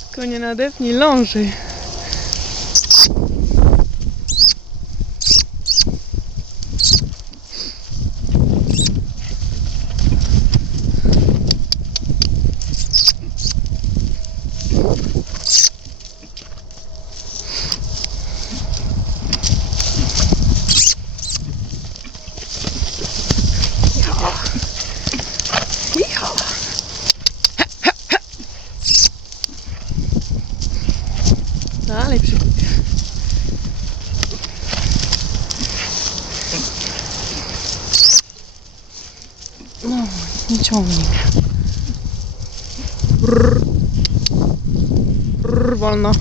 Tylko nie nadepnij ląży. Dalej przykuć. No, nie ciągnij mnie. Brrr. Brrr, wolno.